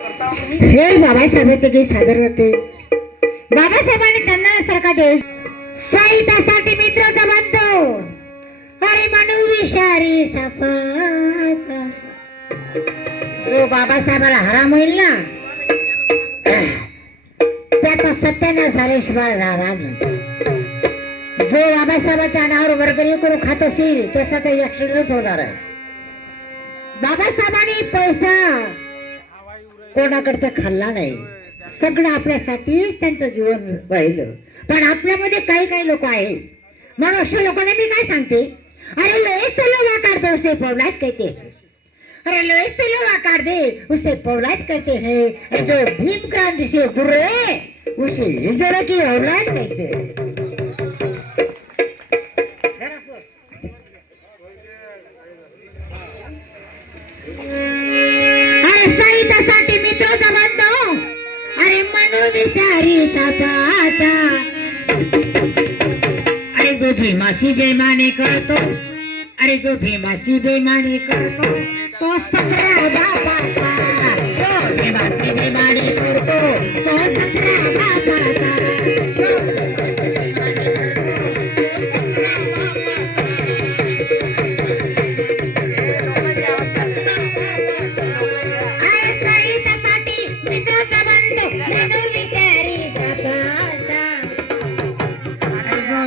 हे बाबासाहेबांचे गीत सादर होते. बाबासाहेबांनी कन्नडासारखा देश साहित्यासाठी मित्राचा बनतो. अरे म्हणू विषारी सापाचा जो बाबासाहेबाला हराम होईल ना त्याचा सत्यानाश झाल्याशिवाय राहणार नाही. जो बाबासाहेबाच्या नावावर वर्गणी करून खात असेल त्याचा तर ऍक्सिडेंटच होणार आहे. बाबासाहेबांनी पैसा कोणाकडचा खाल्ला नाही. सगळं आपल्यासाठीच त्यांचं जीवन वाहिलं. पण आपल्यामध्ये काही काही लोक आहे म्हणून अशा लोकांना मी काय सांगते, अरे लोहे से लो वाकार दे उसे पौलाद कहते हैं. अरे लोहे से लो वाकार दे उसे पौलाद कहते हैं. जो भीम क्रांति से दूर है उसे हिजड़ा की औलाद कहते हैं. साहित्यासाठी मित्राचा बांधव. अरे म्हणू विषारी सापाचा. अरे जो भीमाशी बेमानी करतो, अरे जो भीमाशी बेमानी करतो तो सतरा बापाचा. जो भीमाशी बेमानी करतो तो सतरा बापाचा.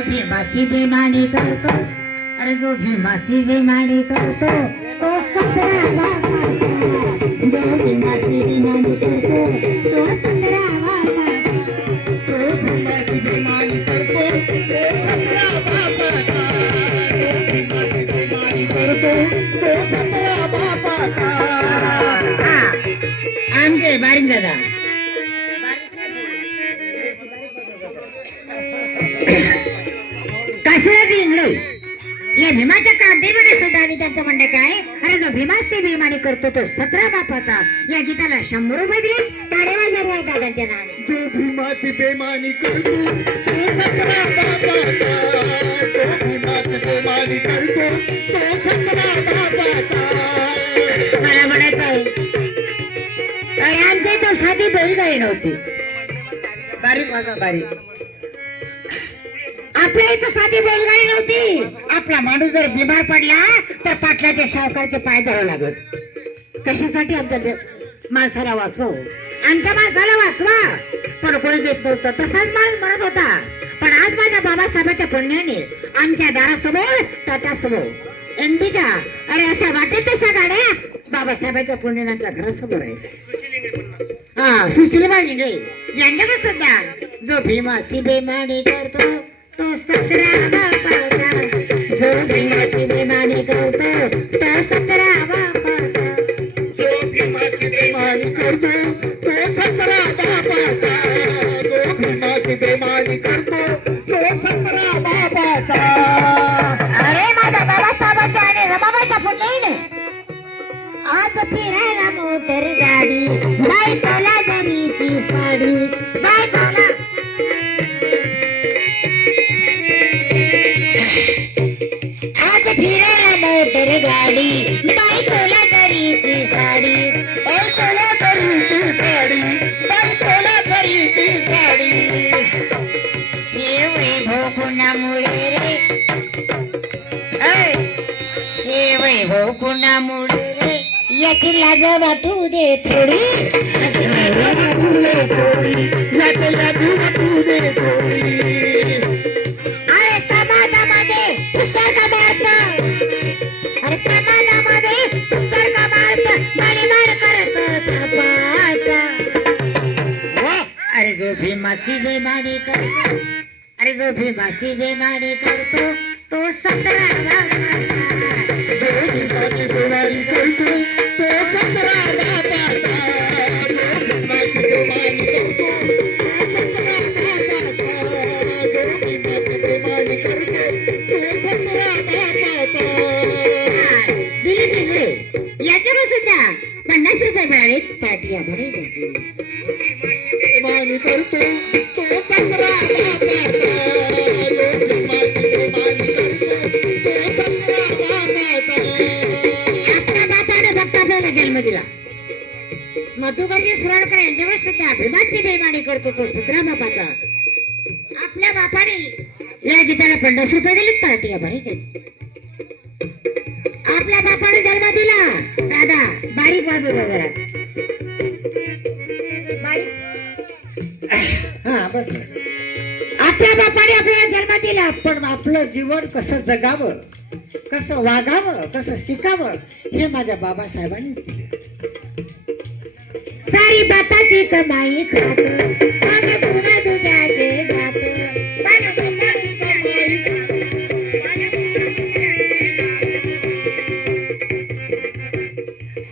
भीमाशी बेमानी करतो, अरे जो भीमाशी बेमानी करतो तो सतरा बापाचा. जो भीमाशी बेमानी करतो तो सतरा बापाचा. जो भीमाशी बेमानी करतो तो सतरा बापाचा. जो भीमाशी बेमानी करतो तो सतरा बापाचा. आमचे बारीक दादा या भीमाच्या क्रांतीमध्ये सुद्धा आणि त्यांचं म्हणणं काय, अरे जो भीमाशी बेमानी करतो तो सतरा बापाचा. या गीताला 100 रुपये दिले. टाळे वाजवा दादांच्या नावाने. जो भीमाशी बेमानी करतो तो सतरा बापाचा. जो भीमाशी बेमानी करतो तो सतरा बापाचा. मला म्हणायचं आहे, अरे आमच्या इथं साधी बैलगाडी नव्हती. बारीक वाजा बारीक. आपल्या इथं साधी बैलगाडी नव्हती. आपला माणूस जर बिमार पडला तर पाटलाच्या सावकारचे पाय धरावे लागत. कशासाठी? आमच्या माणसाला वाचवा. आमच्या माणसाला वाचवा. पण कोणी देत नव्हतं. तसाच माणूस म्हणत होता. पण आज माझ्या बाबासाहेबांच्या पुण्याने आमच्या दारासमोर टाटासमोर इंडिका, अरे अशा वाटेल तशा गाड्या बाबासाहेबांच्या पुण्याने आमच्या घरासमोर आहे. हा सुशीलबा इंगळे यांच्याकडे सुद्धा जो भीमाशी बेमानी करतो तो सतरा बापाचा. जो भीमाशी बेमानी करतो तो सतरा बापाचा. जो भीमाशी बेमानी करतो तो सतरा बापाचा. जो भीमाशी बेमानी करतो तो सतरा बापाचा. अरे माझ्या बाबासाहेबांच्या आणि रमाबाईच्या पुण्याने आज फिरायला मोटर गाडी. बायकोला जरीची साडी. बायकोला आज फिरायला मोटर गाडी. बायकोला जरीची साडी. बायकोला जरीची साडी. बायकोला जरीची साडी. हे वैभव कुणामुळे रे, हे वैभव कुणामुळे रे, याची लाज वाटू दे थोडी. याची लाज वाटू दे थोडी. अरे समाजामध्ये हुशार का मारत, अरे समाजामध्ये हुशार का मारत, मार करत थापाचा. अरे जो भीमाशी बेमानी करतो, अरे जो भीमाशी बेमानी करतो तो सतरा बापाचा. जो भीमाशी बेमानी करतो तो सतरा बापाचा. जो भीमाशी बेमानी करतो तो सतरा बापाचा. जो भीमाशी बेमानी करतो तो सतरा बापाचा. दिलीप इंगळे याच्यावर सुद्धा 50 रुपये मिळाले. पाठी आभारी त्यांची. बेमानी करतो तो सतरा बापाचा. जो भीमाशी बेमानी करतो तो सतरा बापाचा. आपल्या बापाने फक्त आपल्याला जन्म दिला. मधुकरजी सुराडकर यांच्यावर सुद्धा अभिमानची बेमानी करतो तो सुत्रा बापाचा. आपल्या बापाने या गीताला 50 रुपये दिलेत पार्टी या भरी आपल्या बापाने जन्म दिला. दादा बारीक वाजवला जरा हा बस. आपल्या बापाने आपल्याला जन्म दिला पण आपलं जीवन कसं जगावं कसं वागावं कसं शिकावं हे माझ्या बाबासाहेबांनी दिले. सारी बाताची कमाई खात पण गुण तुझ्याचे जात पण गुणाची कमाई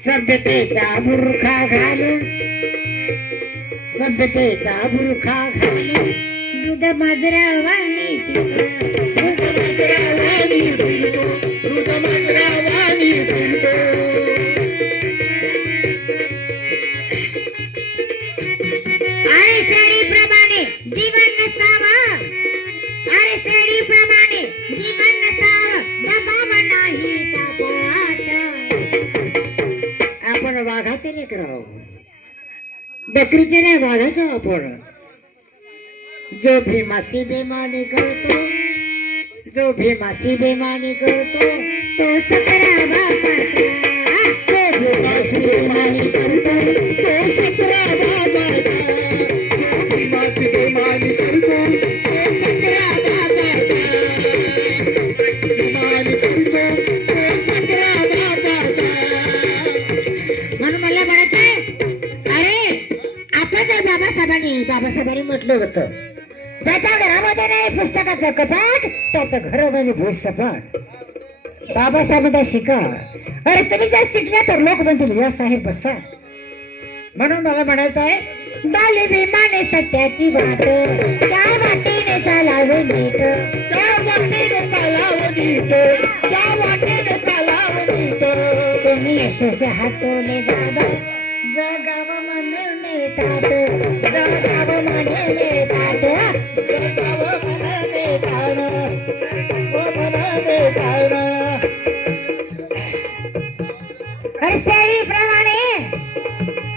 सभ्यतेचा बुरखा घालून सभ्यतेचा बुरखा घालून दूध माजरा वाणी दूध माजरा वाणी दूध माजरा वाणी अरे शेळीप्रमाणे जीवन नसावं अरे शेळीप्रमाणे जीवन नसावं दबाव नाही दबावाचा. आपण वाघाचे लेकर आहोत बकरीचे नाही वाघाचे आपण. जो भीमासी बेमानी करतो जो भीमासी बेमानी करतो तो 17 बापाचा. जो भीमासी बेमानी करतो तो 17 बापाचा. भीमाची बेमानी करतो तो 17 बापाचा. बेमानी करतो तो 17 बापाचा. म्हणून मला म्हणायचंय अरे आपण जर बाबासाहेबांनी म्हटलं होतं त्याच्या घरामध्ये नाही पुस्तकाचं कपाट त्याचं घर म्हणजे भूसपाट. बाबासाहेब शिका. अरे तुम्ही जर शिकला तर लोक म्हणतील या साहेब बसा. म्हणून मला म्हणायचं आहे डाली विमाने सत्याची वाट त्या वाटेने चालावे नीट त्या वाटेने चालावे नीट त्या वाटेने चालावे नीट. तुम्ही यशस्वी हातोने दादा जगाव म्हणणे ताट जगाव म्हणणे ताट जगाव म्हणणे ताट ओ म्हणणे ताट.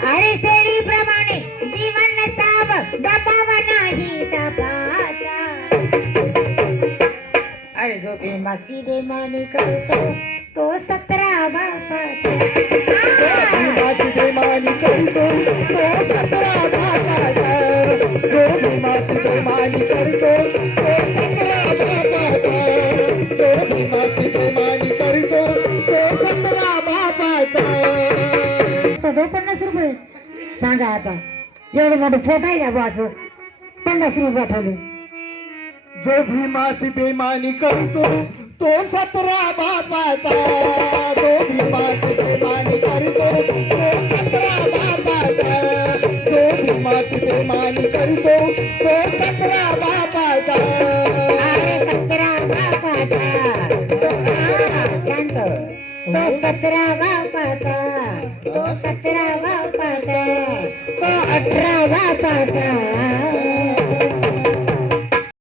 अरे शेळीप्रमाणे जीवन नसावं दबाव नाही दबाचा. अरे जो भीमासी बेमानी करतो तो 17 बापाचा. भीमाची बेमानी करतो तो 17 बापाचा. जो भीमाची बेमानी करतो तो 17 बापाचा. जो भीमाची बेमानी करतो तो 17 बापाचा. 50 रुपये सांगा आता एवढं मोठं फोट आहे का बुवाचं 50 रुपये पाठवले. जो भीमाची बेमानी करतो तो 17 बापाचा. जो भीमाची बेमानी करतो तो 17 बापाचा. जो भीमाची बेमानी करतो तो 17 बापाचा. अरे 17 बापाचा शांत तो 17 बापाचा तो 17 बापाचा तो 18 बापाचा.